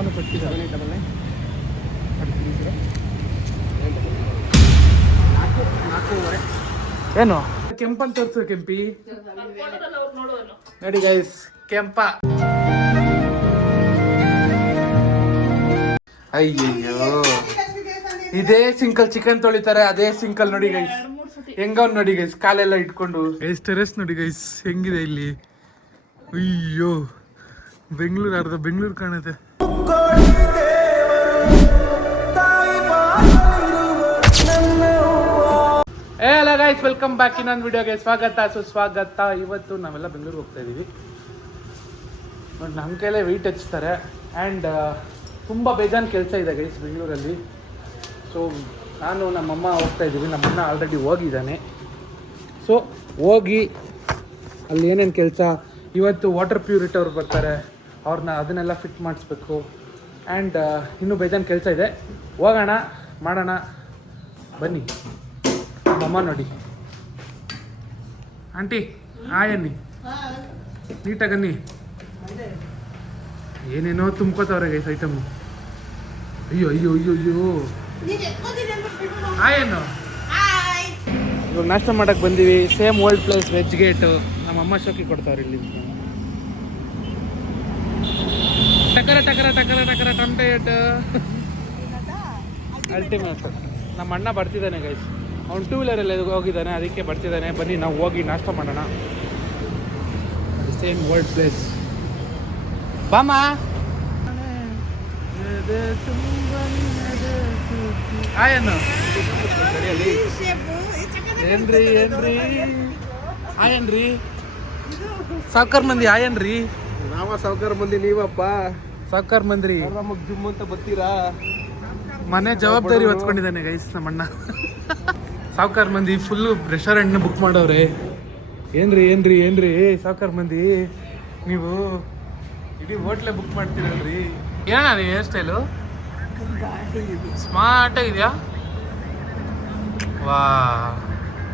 ಅಮ್ಮನೂ ಕೊಟ್ಟಿದ್ದಾರೆ. ಏನು ಕೆಂಪನ್ ತೋರಿಸು ಕೆಂಪಿ ನೋಡಿ ಗೈಸ್ ಕೆಂಪ. ಅಯ್ಯಯ್ಯೋ ಇದೇ ಸಿಂಕಲ್ ಚಿಕನ್ ತೊಳಿತಾರೆ, ಅದೇ ಸಿಂಕಲ್ ನೋಡಿ ಗೈಸ್ ಹೆಂಗವ್ ನೋಡಿ ಗೈಸ್ ಕಾಲೆಲ್ಲ ಇಟ್ಕೊಂಡು. ಗೈಸ್ ಟೆರೆಸ್ ನೋಡಿ ಗೈಸ್ ಹೆಂಗಿದೆ ಇಲ್ಲಿ. ಅಯ್ಯೋ ಬೆಂಗಳೂರು ಅರ್ಧ ಬೆಂಗಳೂರು ಕಾಣುತ್ತೆ. ಹಲೋ ಗೈಸ್ ವೆಲ್ಕಮ್ ಬ್ಯಾಕ್ ಇನ್ನೊಂದು ವಿಡಿಯೋಗೆ ಸ್ವಾಗತ ಸುಸ್ವಾಗತ. ಇವತ್ತು ನಾವೆಲ್ಲ ಬೆಂಗಳೂರಿಗೆ ಹೋಗ್ತಾ ಇದ್ದೀವಿ. ಬಟ್ ನಮ್ಮ ಕೈಲೇ ವೆಯ್ಟ್ ಹಚ್ತಾರೆ ಆ್ಯಂಡ್ ತುಂಬ ಬೇಜಾನ್ ಕೆಲಸ ಇದೆ ಗೈಸ್ ಬೆಂಗಳೂರಲ್ಲಿ. ಸೊ ನಾನು ನಮ್ಮಮ್ಮ ಹೋಗ್ತಾ ಇದ್ದೀವಿ. ನಮ್ಮಣ್ಣ ಆಲ್ರೆಡಿ ಹೋಗಿದ್ದಾನೆ. ಸೊ ಹೋಗಿ ಅಲ್ಲಿ ಏನೇನು ಕೆಲಸ, ಇವತ್ತು ವಾಟರ್ ಪ್ಯೂರಿಟಿ ಅವ್ರು ಬರ್ತಾರೆ, ಅವ್ರನ್ನ ಅದನ್ನೆಲ್ಲ ಫಿಟ್ ಮಾಡಿಸ್ಬೇಕು ಆ್ಯಂಡ್ ಇನ್ನೂ ಬೇಜಾನ್ ಕೆಲಸ ಇದೆ. ಹೋಗೋಣ ಮಾಡೋಣ ಬನ್ನಿ. ನಮ್ಮಮ್ಮ ನೋಡಿ ಆಂಟಿ ಹಾಯ್ ಅನ್ನಿ, ನೀಟಾಗಿ ಅನ್ನಿ. ಏನೇನೋ ತುಂಬ್ಕೋತವ್ರೆ ಗೈಸ್ ಐಟಮು. ಅಯ್ಯೋ ಅಯ್ಯೋ ಅಯ್ಯೋ ಅಯ್ಯೋ ಹಾಯ್ ಅನ್ನು. ಇವಾಗ ನಾಷ್ಟ ಮಾಡಕ್ಕೆ ಬಂದೀವಿ. Same old place veg gate. ನಮ್ಮಮ್ಮ ಶೋಕಿ ಕೊಡ್ತಾವ್ರೆ ಇಲ್ಲಿ. ಟಕರ ಟಕರ ಟಕರ ಟಕರ ಟೊಂಟೆಡ್ ಅಲ್ಟಿಮೇಟ್. ನಮ್ಮ ಅಣ್ಣ ಬರ್ತಿದ್ದಾನೆ ಗೈಸ್, ಅವ್ನು ಟೂ ವೀಲರಲ್ಲಿ ಹೋಗಿದ್ದಾನೆ, ಅದಕ್ಕೆ ಬರ್ತಿದ್ದಾನೆ. ಬನ್ನಿ ನಾವು ಹೋಗಿ ನಾಷ್ಟ ಮಾಡೋಣ. ಸೇಮ್ ಓಲ್ಡ್ ಪ್ಲೇಸ್ ಬಾಮ. ಆಯನ್ನು ಏನ್ರಿ ಏನ್ರಿ ಆಯನ್ರಿ ಸಾವ್ಕಾರ್ ಮಂದಿ ಆಯನ್ರಿ. ನಾವ ಸಾವ್ಕಾರ್ ಮಂದಿ, ನೀವಪ್ಪ ಸಾವ್ಕಾರ್ ಮಂದ್ರಿ. ನಮಗ್ ಜಿಮ್ ಅಂತ ಬರ್ತೀರಾ? ಮನೆ ಜವಾಬ್ದಾರಿ ಹೊತ್ಕೊಂಡಿದ್ದಾನೆ ಗೈಸ್ ನಮ್ಮಣ್ಣ. ಸಾವ್ಕಾರ್ ಮಂದಿ ಫುಲ್ಲು ರೆಸ್ಟೋರೆಂಟ್ನ ಬುಕ್ ಮಾಡವ್ರೆ. ಏನ್ರಿ ಏನ್ರಿ ಏನ್ರಿ ಸಾವ್ಕಾರ್ ಮಂದಿ ನೀವು ಇಡೀ ಹೋಟ್ಲೆ ಬುಕ್ ಮಾಡ್ತೀರಲ್ರಿ. ಏನ ನೀ ಹೇರ್ ಸ್ಟೈಲು ಸ್ಮಾರ್ಟ್ ಆಗಿದೆಯಾ? ವಾ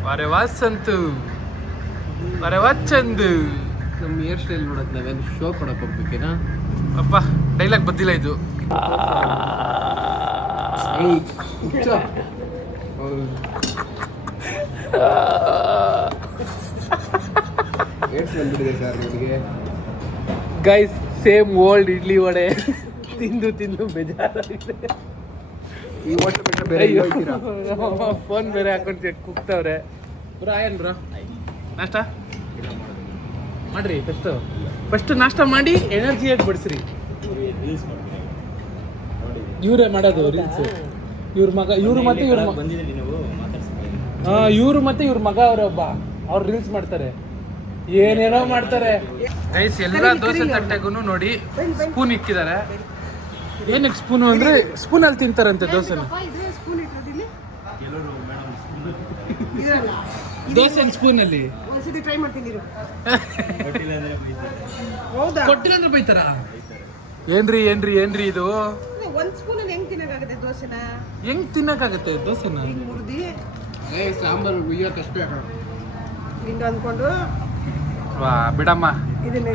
ವಾರೆ ವಾಸಂತು ವಾರೆ ವಾಚಂದು. ನಮ್ಮ ಹೇರ್ ಸ್ಟೈಲ್ ನೋಡೋದು ನಾವೇನು ಶೋ ಕೊಡಕ್ಕೆ ಹೋಗ್ಬೇಕೇನಾ? ಅಪ್ಪ ಡೈಲಾಗ್ ಬದ್ದಿಲ್ಲ ಇದು. ಹೇರ್ ಸ್ಟೈಲ್ ಬಿಡಿದೆ ಸರ್ ನಿಮಗೆ guys. Same old idli vada ತಿಂದು ತಿಂದು ಬೇಜಾರಾಗಿದೆ. ಈ ಹೋಟ್ಲ್ ಬಿಟ್ಟರೆ ಬೇರೆ ಫೋನ್ ಬೇರೆ ಹಾಕೊಂಡು ಕುಗ್ತವ್ರೆ. ಬ್ರೋ ಆಯನ್ ಬ್ರೋ ನಾಷ್ಟ ಮಾಡ್ರಿ. ಫಸ್ಟ್ ನಾಷ್ಟ ಮಾಡಿ ಎನರ್ಜಿಯಾಗಿ ಬಡಿಸ್ರಿ. ಇವರೇ ಮಾಡೋದು ರೀಲ್ಸ್. ಇವ್ರ ಮಗ ಇವರು ಮತ್ತೆ ಇವರು ಮತ್ತೆ ಇವ್ರ ಮಗ ಅವರೊಬ್ಬ ಅವ್ರು ರೀಲ್ಸ್ ಮಾಡ್ತಾರೆ, ಏನೇನೋ ಮಾಡ್ತಾರೆ ಗೈಸ್. ಎಲ್ಲ ದೋಸೆ ತಟ್ಟೆಗೂ ನೋಡಿ ಸ್ಪೂನ್ ಇಕ್ಕಿದ್ದಾರೆ. ಏನಕ್ಕೆ ಸ್ಪೂನು ಅಂದರೆ ಸ್ಪೂನಲ್ಲಿ ತಿಂತಾರಂತೆ ದೋಸೆನ. ದೋಸೆ ಸ್ಪೂನಲ್ಲಿ ಕೊಟ್ಟಿಲ್ಲ ಅಂದ್ರೆ ಬೈತಾರ. ಏನ್ರಿ ಏನ್ರಿ ಏನ್ರಿ ಇದು ಹೆಂಗ್ ತಿನ್ನಕ್ಕಾಗತ್ತೆ ದೋಸೆನ? ಸಾಂಬಾರು ಉಯ್ಯೋಕಷ್ಟೇ ಅನ್ಕೊಂಡು ವಾ ಬಿಡಮ್ಮ,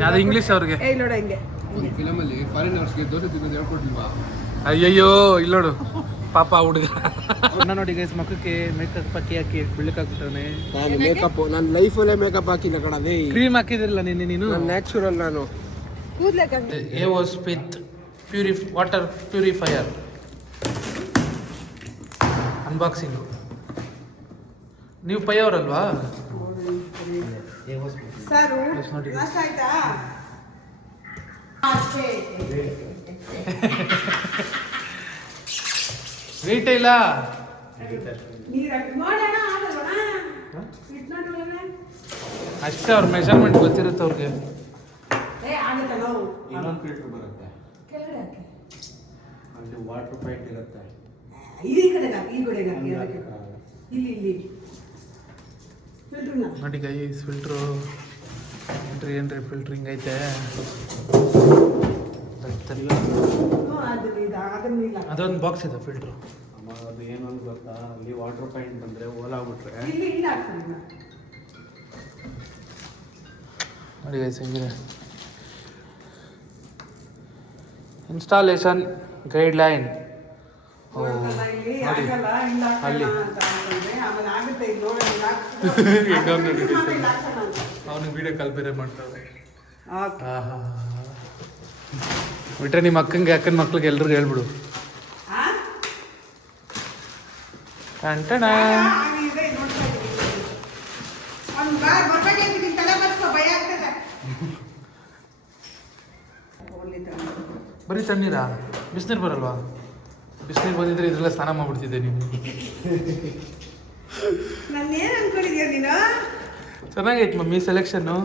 ಅದು ಇಂಗ್ಲೀಷ್ ಅವ್ರಿಗೆ. ಫಿಲಮಲ್ಲಿ ಫಾರಿನರ್ಸ್ಗೆ ದೋಸೆ ತಿನ್ನೋದು ಹೇಳ್ಕೊಡ್ಲಿಲ್ವಾ? ಅಯ್ಯಯ್ಯೋ ಇಲ್ಲೋಡು ಪಾಪ ಹುಡುಗ. ಅಣ್ಣ ನೋಡಿ ಗೈಸ್ ಮುಖಕ್ಕೆ ಮೇಕಪ್ ಹಾಕಿ ಬೆಳಕಾಗ್ಬಿಟ್ಟವನೆ. ನಾನು ಮೇಕಪ್ ನನ್ನ ಲೈಫಲ್ಲೇ ಮೇಕಪ್ ಹಾಕಿಲ್ಲ ಕಣವೇ. ಕ್ರೀಮ್ ಹಾಕಿದಿರಲ್ಲ ನಿನ್ನೆ ನೀನು. ನ್ಯಾಚುರಲ್ ನಾನು. ಎವೋಸ್ ವಿತ್ ವಾಟರ್ ಪ್ಯೂರಿಫೈಯರ್ ಅನ್ಬಾಕ್ಸಿಂಗ್. ನೀವು ಪೈಯವರಲ್ವಾ? ವೇಟ್ ಇಲ್ಲ ಅಷ್ಟೇ. ಅವ್ರ ಮೆಜರ್ಮೆಂಟ್ ಗೊತ್ತಿರುತ್ತೆ ಅವ್ರಿಗೆ. ಇನ್ನೊಂದು ಫಿಲ್ಟರ್ ಬರುತ್ತೆ ಅಲ್ಲಿ, ವಾಟರ್ ಪೈಂಟ್ ಇರುತ್ತೆ. ನೋಡಿ ಗೈಸ್ ಫಿಲ್ಟ್ರು ಏನ್ರಿ ಫಿಲ್ಟ್ರ್ ಹಿಂಗೈತೆ. ಅದೊಂದು ಬಾಕ್ಸ್ ಇದೆ ಫಿಲ್ಟ್ರು. ಅದು ಏನು ಅಂತ ಗೊತ್ತಾ? ಅಲ್ಲಿ ವಾಟರ್ ಪೈಂಟ್ ಬಂದರೆ ಓಲಾಗ್ಬಿಟ್ರೆ ನೋಡಿ ಗೈಸ್ ಹೆಂಗಿದೆ. Installation guideline. ಓ ಇಲ್ಲಿ ನೋಡಿ ಆಗಲ್ಲ, ಇಲ್ಲ ಅಲ್ಲಿ. ಅಂತ ಅನ್ಕೊಂಡ್ರೆ, ಆಮೇಲೆ ಆಗುತ್ತೆ ಇದು ನೋಡಿ, ಅವನು ವಿಡಿಯೋ ಕಾಲ್ ಬೇರೆ ಮಾಡ್ತಾರೆ. ಓಕೆ. ಬಿಟ್ರೆ ನಿಮ್ಮ ಅಕ್ಕಂಗೆ ಅಕ್ಕನ ಮಕ್ಳಿಗೆ ಎಲ್ರಿಗೂ ಹೇಳ್ಬಿಡು. ಟಂಟಣ. ಆಗಿದೆ, ನೋಡ್ತಾ ಇದ್ದೀನಿ. ಅವ್ನು ಬರ್ಬೇಕಾಗಿತ್ತು, ನೀನ್ ತಲೆ ಬಚ್ಕೊ, ಭಯ ಆಗ್ತದೆ. ಹೋಗ್ಲಿ ತಗೊಂಡು. ಬರೀ ತಣ್ಣೀರಾ? ಬಿಸಿನೀರು ಬರಲ್ವಾ? ಬಿಸಿನೀರು ಬಂದಿದ್ರೆ ಇದ್ರೆಲ್ಲ ಸ್ನಾನ ಮಾಡ್ಬಿಡ್ತಿದ್ದೆ ನೀವು. ನಾನೇನು ಅನ್ಕೊಂಡಿದ್ಯಾ ನೀನು? ಚೆನ್ನಾಗೈತೆ ಮಮ್ಮಿ ಸೆಲೆಕ್ಷನ್ನು.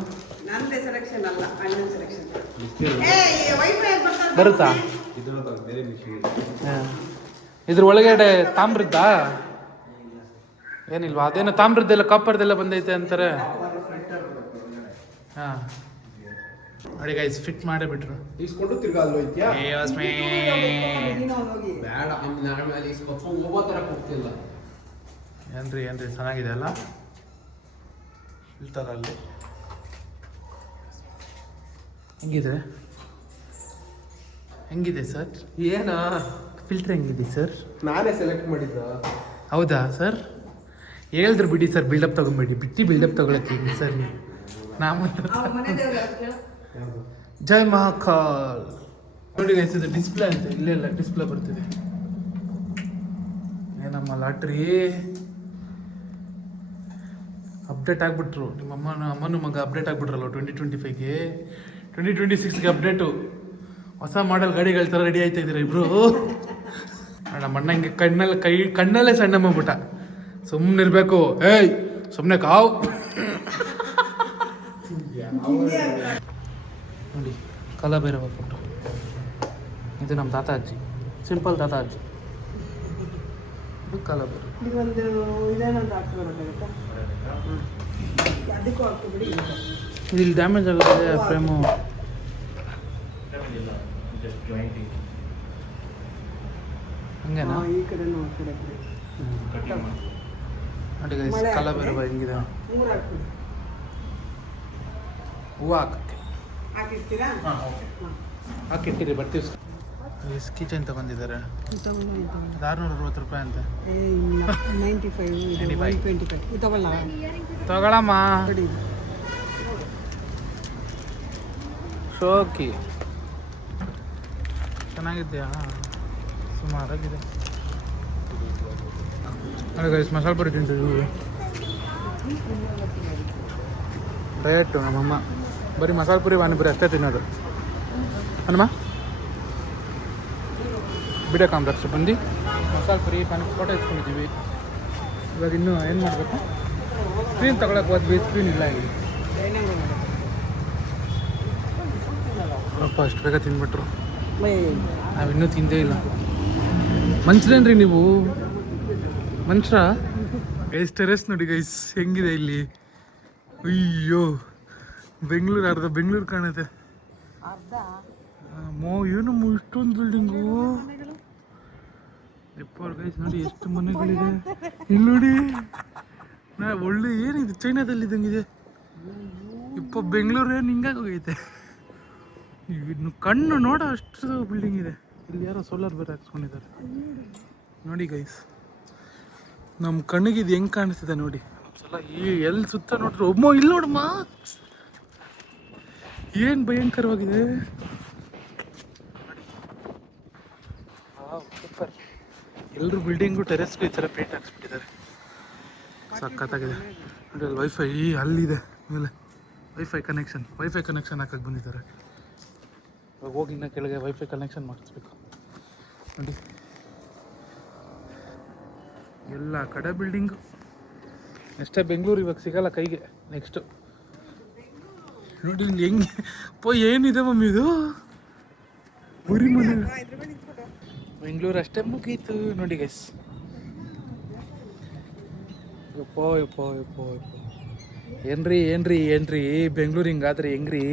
ನಂದೇ ಸೆಲೆಕ್ಷನ್ ಅಲ್ಲ, ಅಣ್ಣನ ಸೆಲೆಕ್ಷನ್. ವೈಫೈ ಬರುತ್ತಾ? ಇದ್ರದ್ದು ಬೇರೆ ಮಿಷಿನ್. ಇದ್ರ ಒಳಗಡೆ ತಾಮ್ರದ್ದಾ? ಏನಿಲ್ವಾ? ಅದೇನೋ ತಾಮ್ರದ್ದೆಲ್ಲ ಕಾಪರ್ದೆಲ್ಲ ಬಂದೈತೆ ಅಂತಾರೆ. ಹಾಂ ನೋಡಿ ಗೈಸ್, ಫಿಟ್ ಮಾಡೇ ಬಿಟ್ರು. ಇಸ್ಕೊಂಡು ತಿರ್ಗಾ ಅಲ್ಲಿ ಹೋಯ್ತ್ಯಾ? ಬೇಡ, ಅಲ್ಲಿ ಸ್ವಲ್ಪ ಹೋಗೋ ಥರ ಹೋಗ್ತಿಲ್ಲ. ಏನ್ರಿ ಚೆನ್ನಾಗಿದೆ ಅಲ್ಲ? ಫಿಲ್ಟರ್ ಅಲ್ಲಿ ಹೆಂಗಿದೆ ಸರ್? ಏನಾ ಫಿಲ್ಟರ್ ಹೆಂಗಿದೆ ಸರ್? ನಾನೇ ಸೆಲೆಕ್ಟ್ ಮಾಡಿದ್ದ. ಹೌದಾ ಸರ್? ಹೇಳಿದ್ರು ಬಿಡಿ ಸರ್, ಬಿಲ್ಡಪ್ ತಗೊಂಬೇಡಿ, ಬಿಟ್ಟು ಬಿಲ್ಡಪ್ ತಗೊಳಕ್ಕೆ ಸರ್. ನಾವು ಜೈ ಮಹಾಕಾಲ್. ನೋಡಿ ಗೈಸ್, ಇದು ಡಿಸ್ಪ್ಲೇ ಅಂತ ಇಲ್ಲೆಲ್ಲ ಡಿಸ್ಪ್ಲೇ ಬರ್ತಿದೆ. ಏನಮ್ಮ ಲಾಟ್ರಿ ಅಪ್ಡೇಟ್ ಆಗ್ಬಿಟ್ರು. ನಿಮ್ಮ ಅಮ್ಮನ ಮಗ ಅಪ್ಡೇಟ್ ಆಗ್ಬಿಟ್ರಲ್ಲ 2025ಗೆ. 2026ಗೆ ಅಪ್ಡೇಟು. ಹೊಸ ಮಾಡೆಲ್ ಗಾಡಿಗಳ ಥರ ರೆಡಿ ಆಯ್ತಾ ಇದ್ದೀರಾ ಇಬ್ರು. ನಮ್ಮ ಅಣ್ಣ ಹಿಂಗೆ ಕಣ್ಣಲ್ಲೇ ಸಣ್ಣ ಮಾಡ್ಬಿಟ್ಟ. ಸುಮ್ಮನೆ ಇರಬೇಕು, ಏಯ್ ಸುಮ್ಮನೆ ಕಾವು. ನೋಡಿ ಕಲ ಬೇರೆ ಹೋಗ್ಬಿಟ್ಟು. ಇದು ನಮ್ಮ ತಾತ ಅಜ್ಜಿ, ಸಿಂಪಲ್ ತಾತ ಅಜ್ಜಿ. ಇದು ಕಲ ಬೇರೆ. ಇದೊಂದು ಇದೇನೊಂದು ಹಾಕ್ಬರೋಕ್ಕಾಗತ್ತಾ? ಅದಕ್ಕೂ ಹಾಕ್ತು ಬಿಡಿ. ಇದು ಇಲ್ಲಿ ಡ್ಯಾಮೇಜ್ ಆಗುತ್ತೆ ಫ್ರೇಮು. ಹಂಗೇನಾ? ಈ ಕಡೆನೂ ಆ ಕಡೆ ನೋಡಿ ಗೈಸ್, ಕಲ ಬೇರೆ ಹೆಂಗಿದೆ. ಮೂರು ಹಾಕ್ಬಿಡಿ. ಹೂವು ಹಾಕಕ್ಕೆ ಹಾಕಿರ್ತೀರಾ? ಹಾಕಿಟ್ಟಿರಿ, ಬರ್ತೀವಿ. ಕಿಚನ್ ತಗೊಂಡಿದ್ದಾರೆ. ಅದು 660 ರೂಪಾಯಿ ಅಂತೆ. 95 125 ಇದು ತಗೊಳ್ಳ ತಗೊಳಮ್ಮ. ಶೋಕಿ ಚೆನ್ನಾಗಿದೆಯಾ? ಸುಮಾರಾಗಿದೆ. ನೋಡಿ ಗೈಸ್, ಮಸಾಲೆ ಪುರಿ ತಿಂತಿದ್ವಿ. ಡಯಟು ನಮ್ಮಮ್ಮ ಬರೀ ಮಸಾಲೆ ಪುರಿ ಪಾನಿಪುರಿ ಅಷ್ಟೇ ತಿನ್ನೋದು. ಹನುಮ ವಿಡಿಯೋ ಕಾಂಪ್ಲೆಕ್ಸ್ ಬಂದು ಮಸಾಲೆ ಪುರಿ ಪಾನಿಪುರಿ ಫೋಟೋ ಇಟ್ಕೊಂಡಿದ್ದೀವಿ. ಇವಾಗ ಇನ್ನೂ ಏನು ಮಾಡಬೇಕು? ಸ್ಕ್ರೀನ್ ತಗೊಳಕ್ಕೆ ಹೋದ್ವಿ, ಸ್ಕ್ರೀನ್ ಇಲ್ಲ ಇಲ್ಲಿ. ಅಪ್ಪ ಅಷ್ಟು ಬೇಗ ತಿಂದ್ಬಿಟ್ರು. ನಾವಿನ್ನೂ ತಿಂದೇ ಇಲ್ಲ. ಮನುಷ್ಯರೇನ್ರಿ ನೀವು? ಮನುಷ್ಯ ಗೈಸ್, ಟೆರೆಸ್ ನೋಡಿ ಗೈಸ್ ಹೆಂಗಿದೆ ಇಲ್ಲಿ. ಅಯ್ಯೋ, ಬೆಂಗಳೂರು ಅರ್ಧ ಬೆಂಗಳೂರು ಕಾಣುತ್ತೆ. ಏನು ಇಷ್ಟೊಂದು ಬಿಲ್ಡಿಂಗು ಎಪ್ಪ ಗೈಸ್. ನೋಡಿ ಎಷ್ಟು ಮನೆಗಳಿದೆ ಇಲ್ಲಿ. ನೋಡಿ ಒಳ್ಳೆ ಏನಿದೆ, ಚೈನಾದಲ್ಲಿ ಇದ್ದಂಗಿದೆ. ಇಪ್ಪ ಬೆಂಗಳೂರು ಏನು ಹಿಂಗಾಗೋಗೈತೆ. ಇನ್ನು ಕಣ್ಣು ನೋಡೋ ಅಷ್ಟು ಬಿಲ್ಡಿಂಗ್ ಇದೆ. ಇಲ್ಲಿ ಯಾರೋ ಸೋಲಾರ್ ಬೇರೆ ಹಾಕ್ಸ್ಕೊಂಡಿದ್ದಾರೆ ನೋಡಿ ಗೈಸ್. ನಮ್ಮ ಕಣ್ಣಿಗೆ ಇದು ಹೆಂಗೆ ಕಾಣಿಸ್ತಿದೆ ನೋಡಿ. ಸಲ ಎಲ್ಲಿ ಸುತ್ತ ನೋಡ್ರಿ ಒಬ್ಬ ಇಲ್ಲಿ ನೋಡಮ್ಮ, ಏನು ಭಯಂಕರವಾಗಿದೆ. ಸೂಪರ್. ಎಲ್ಲರೂ ಬಿಲ್ಡಿಂಗು ಟೆರೆಸ್ಗೂ ಈ ಥರ ಪೇಂಟ್ ಹಾಕ್ಸ್ಬಿಟ್ಟಿದ್ದಾರೆ. ಸಖತ್ತಾಗಿದೆ ನೋಡಿ. ಅಲ್ಲಿ ವೈಫೈ ಅಲ್ಲಿದೆ ಮೇಲೆ, ವೈಫೈ ಕನೆಕ್ಷನ್ ಹಾಕಕ್ಕೆ ಬಂದಿದ್ದಾರೆ. ಇವಾಗ ಹೋಗಿ ಇನ್ನು ಕೆಳಗೆ ವೈಫೈ ಕನೆಕ್ಷನ್ ಮಾಡಿಸ್ಬೇಕು ನೋಡಿ. ಎಲ್ಲ ಕಡೆ ಬಿಲ್ಡಿಂಗು. ಅಷ್ಟೇ ಬೆಂಗಳೂರು ಇವಾಗ ಸಿಗಲ್ಲ ಕೈಗೆ. ನೆಕ್ಸ್ಟು ನೋಡಿ ಇಲ್ಲಿ ಹೆಂಗೆ ಏನಿದೆ ಮಮ್ಮಿ ಇದು? ಬರೀ ಮನೆ. ಬೆಂಗಳೂರು ಅಷ್ಟೇ ಮುಗೀತು ನೋಡಿ ಗೈಸ್. ಯಪ್ಪೋ ಏನ್ರಿ ಬೆಂಗಳೂರು ಹಿಂಗಾದ್ರೆ ಹೆಂಗ್ರಿ?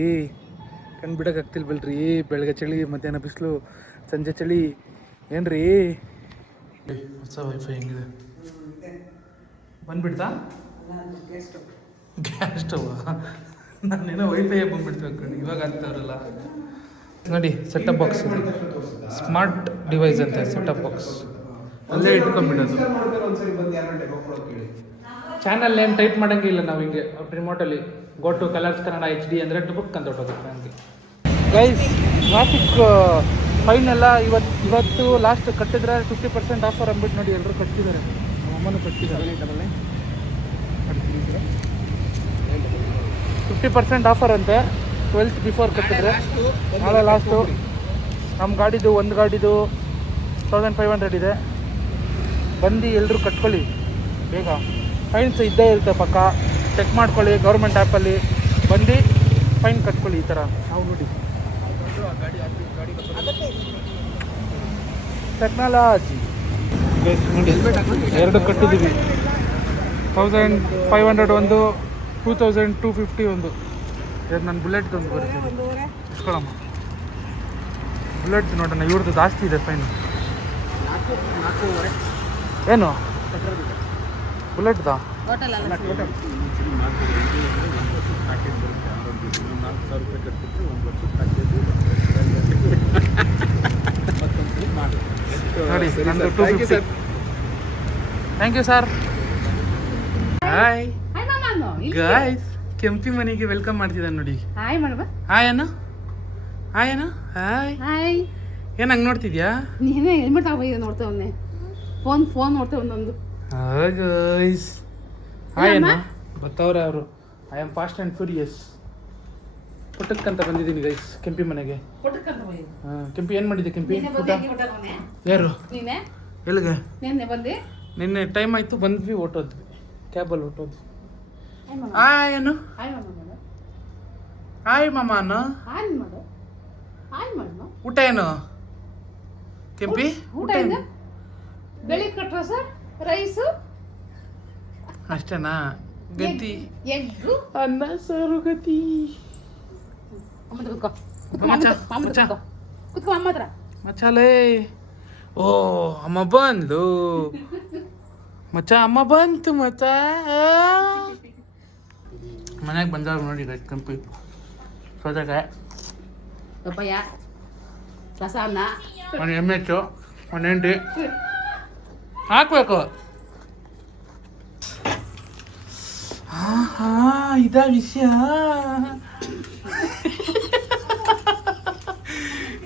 ಕಣ್ಣು ಬಿಡೋಕೆ ಆಗ್ತಿಲ್ವಲ್ರಿ? ಬೆಳಗ್ಗೆ ಚಳಿ, ಮಧ್ಯಾಹ್ನ ಬಿಸಿಲು, ಸಂಜೆ ಚಳಿ. ಏನ್ರಿ ಹೊಸ ವೈಫೈ ಹೆಂಗಿದೆ? ಬಂದ್ಬಿಡ್ತಾ ಗ್ಯಾಸ್ ಸ್ಟವ್? ನಾನೇನೋ ವೈಫೈ ಬಂದ್ಬಿಡ್ತು ಅನ್ಕೊಂಡು. ಇವಾಗ ಆಗ್ತಾವ್ರಲ್ಲ ನೋಡಿ ಸೆಟಪ್ ಬಾಕ್ಸ್ ಸ್ಮಾರ್ಟ್ ಡಿವೈಸ್ ಅಂತ ಸೆಟಪ್ ಬಾಕ್ಸ್ ಅಲ್ಲೇ ಇಟ್ಕೊಂಡ್ಬಿಡೋದು. ಚಾನಲ್ ನೇಮ್ ಟೈಪ್ ಮಾಡೋಂಗಿಲ್ಲ ನಾವು ಹಿಂಗೆ ರಿಮೋಟಲ್ಲಿ go to colors Kannada HD ಅಂದರೆ ಬುಕ್ ಅಂತ ಹೊಟ್ಟೋಗುತ್ತೆ ಹಂಗೆ. ಗೈಸ್ ಟ್ರಾಫಿಕ್ ಫೈನ್ ಎಲ್ಲ ಇವತ್ತು ಲಾಸ್ಟ್ ಕಟ್ಟಿದ್ರೆ 50% ಆಫರ್ ಅಂದ್ಬಿಟ್ಟು ನೋಡಿ ಎಲ್ಲರೂ ಕಟ್ತಿದ್ದಾರೆ. ನಮ್ಮಮ್ಮನೂ ಕಟ್ತಿದ್ದಾರೆ. 50% ಆಫರ್ ಅಂತೆ 12th ಬಿಫೋರ್ ಕಟ್ಟಿದ್ರೆ. ನಾಳೆ ಲಾಸ್ಟು. ನಮ್ಮ ಗಾಡಿದು ಒಂದು ಗಾಡಿದು 1500 ಇದೆ. ಬಂದು ಎಲ್ಲರೂ ಕಟ್ಕೊಳ್ಳಿ ಬೇಗ. ಫೈನ್ಸ್ ಇದ್ದೇ ಇರುತ್ತೆ ಪಕ್ಕ. ಚೆಕ್ ಮಾಡ್ಕೊಳ್ಳಿ ಗೌರ್ಮೆಂಟ್ ಆ್ಯಪಲ್ಲಿ. ಬಂದು ಫೈನ್ ಕಟ್ಕೊಳ್ಳಿ. ಈ ಥರ ನಾವು ನೋಡಿ ಟೆಕ್ನಾಲಜಿ ನೋಡಿ ಎರಡು ಕಟ್ಟಿದ್ದೀವಿ. 1500 ಒಂದು, 2250 ಒಂದು. ಇದು ನನ್ನ ಬುಲೆಟ್ ಒಂದು ಬರುತ್ತೆ ಇಟ್ಕೊಳಮ್ಮ. ಬುಲೆಟ್ ನೋಡೋಣ ಇವ್ರದ್ದು ಜಾಸ್ತಿ ಇದೆ ಫೈನ್. ಏನು ಬುಲೆಟ್ದಾ? ನೋಡಿ ನಂದು 250. Thank you sir. Hi guys, Kempi ಮನೆಗೆ ವೆಲ್ಕಮ್ ಮಾಡ್ತಿದ್ದಾನೆ ನೋಡಿ. ಹಾಯ್ ಮಾಡುವ. ಹಾಯ್ ಅಣ್ಣ. ಹಾಯ್ ಅಣ್ಣ. ಹಾಯ್. ಹಾಯ್. ಏನು ಹಂಗೆ ನೋಡ್ತಿದ್ಯಾ? ನೀನೇ ಹೆಲ್ಮೆಟ್ ಆಗೋಗಿದೆ ನೋಡ್ತೇವೆ. ಫೋನ್ ನೋಡ್ತೇವೆ ಒಂದೊಂದು. Hi guys. ಹಾಯ್ ಅಣ್ಣ. ಬತ್ತವ್ರೆ ಅವರು. I am fast and furious. ಪುಟ್ಟಕ್ಕಂತ ಬಂದಿದ್ದೀನಿ ಗೈಸ್ ಕೆಂಪಿ ಮನೆಗೆ. ಹಾಂ ಕೆಂಪಿ ಏನು ಮಾಡಿದ್ದೆ ಕೆಂಪಿ? ಊಟ ಯಾರು? ಎಲ್ಲಿಗೆ? ನಿನ್ನೆ ಟೈಮ್ ಆಯಿತು ಬಂದ್ವಿ ಹೊಟ್ಟೋದ್ವಿ. ಕ್ಯಾಬಲ್ಲಿ ಹೊಟ್ಟೋದ್ವಿ. ಹಾಯ್ ಏನು? ಹಾಯ್ ಮಾಮ ಅನ್ನು. ಊಟ ಏನು ಕೆಂಪಿ? ಊಟ ಏನು? ಬೆಳಿಗ್ಗೆ ಕಟ್ರ ಸರ್ ರೈಸು ಅಷ್ಟೇನಾ? ಗತಿ ಎಗ್ಗು ಅನ್ನ ಸಾರು ಗತಿ. ಮಚಾಲೆ. ಓ ಅಮ್ಮ ಬಂದ್ಲು ಮಚ್ಚ. ಅಮ್ಮ ಬಂತು ಮಚ್ಚ. ಮನೆಗೆ ಬಂದಾಗ ನೋಡಿ ಕಂಪಿ ಸೌತೆಕಾಯಿ, ಪಪ್ಪಾಯ, ರಸನ್ನ, ಒಂದು ಎಮ್ಮೆಚ್ಚು, ಒಂದು ಎಂಟಿ ಹಾಕ್ಬೇಕು. ಹಾ ಇದ ವಿಷಯ.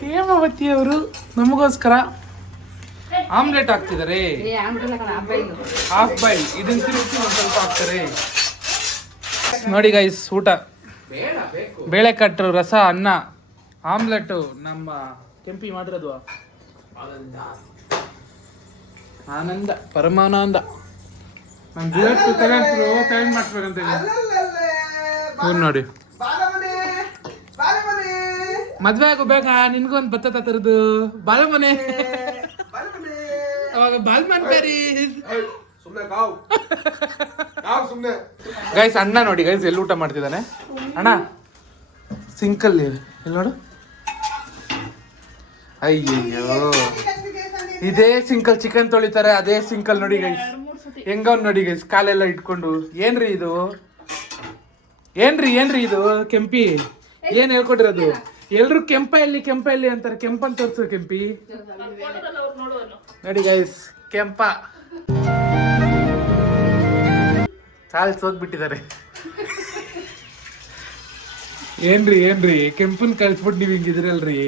ಹೇಮಾವತಿ ಅವರು ನಮಗೋಸ್ಕರ ಆಮ್ಲೆಟ್ ಹಾಕ್ತಿದ್ದಾರೆ. ಹಾಫ್ ಬಾಯ್ಲ್ ಇದನ್ನ ತಿರುಗಿಸಿ ಒಂದು ಸ್ವಲ್ಪ ಹಾಕ್ತಾರೆ ನೋಡಿ ಗೈಸ್. ಊಟ ಬೇಳೆ ಕಟ್ಟರು, ರಸ, ಅನ್ನ, ಆಮ್ಲೆಟ್ಟು ನಮ್ಮ ಕೆಂಪಿ ಮಾಡಿರೋದು. ಆನಂದ ಪರಮಾನಂದ. ನಾನು ಬುಲೆಟ್ ತಗೊಂಡು ಮಾಡ್ಬೇಕಂತ ನೋಡಿ. ಮದ್ವೆ ಆಗೋ ಬೇಕಾ ನಿನ್ಗೊಂದು ಬತ್ತ ತರದು ಬಾಳ ಮನೆ. ಅವಾಗ ಬಾಲ್ ಮಾಡ್ಬೇರಿ ಗೈಸ್. ಅಣ್ಣ ನೋಡಿ ಗೈಸ್ ಎಲ್ಲಿ ಊಟ ಮಾಡ್ತಿದ್ದಾನೆ ಅಣ್ಣ. ಸಿಂಕಲ್ಲಿ ಎಲ್ಲಿ ನೋಡು. ಅಯ್ಯಯ್ಯೋ ಇದೇ ಸಿಂಕಲ್ ಚಿಕನ್ ತೊಳಿತಾರೆ. ಅದೇ ಸಿಂಕಲ್ ನೋಡಿ ಗೈಸ್ ಹೆಂಗವ್ ನೋಡಿ ಗೈಸ್ ಕಾಲೆಲ್ಲ ಇಟ್ಕೊಂಡು. ಏನ್ರಿ ಇದು? ಏನ್ರಿ ಇದು ಕೆಂಪಿ? ಏನ್ ಹೇಳ್ಕೊಟ್ಟಿರೋದು? ಎಲ್ರು ಕೆಂಪ ಎಲ್ಲಿ ಅಂತಾರೆ. ಕೆಂಪನ್ ತೋರ್ಸು ಕೆಂಪಿ. ನೋಡಿ ಗೈಸ್ ಕೆಂಪ ಚಾಲ್ಸ್ ಹೋಗ್ಬಿಟ್ಟಿದ್ದಾರೆ. ಏನ್ರಿ ಕೆಂಪನ್ ಕಳ್ಸ್ಬಿಟ್ಟು ನೀವ್ ಹಿಂಗಿದ್ರಲ್ರಿ.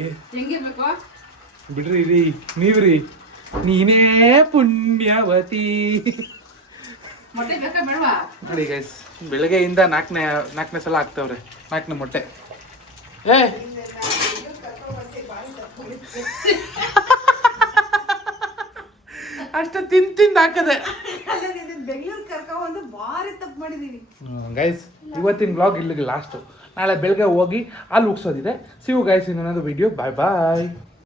ಬಿಡ್ರಿ ರೀ ನೀವ್ರಿ. ನೀನೇ ಪುಣ್ಯವತಿ. ನೋಡಿ ಗೈಸ್ ಬೆಳಗ್ಗೆಯಿಂದ ನಾಲ್ಕನೇ ಸಲ ಆಗ್ತವ್ರೆ. 4ನೇ ಮೊಟ್ಟೆ. ಏ ಅಷ್ಟ ತಿಂದು ಹಾಕದೆ. ಬೆಂಗಳೂರು ಕರ್ಕೊಂಡು ಭಾರಿ ತಪ್ಪು ಮಾಡಿದೀವಿ ಗೈಸ್. ಇವತ್ತಿನ ಬ್ಲಾಗ್ ಇಲ್ಲಿಗೆ ಲಾಸ್ಟು. ನಾಳೆ ಬೆಳಗ್ಗೆ ಹೋಗಿ ಅಲ್ಲಿ ಉಗ್ಸೋದಿದೆ. ಸಿವು ಗೈಸ್ ಇನ್ನೊಂದು ವಿಡಿಯೋ. ಬಾಯ್ ಬಾಯ್.